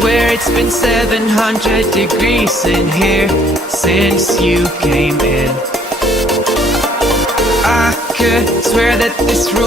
swear it's been 700 degrees in here since you came in. I could swear that this room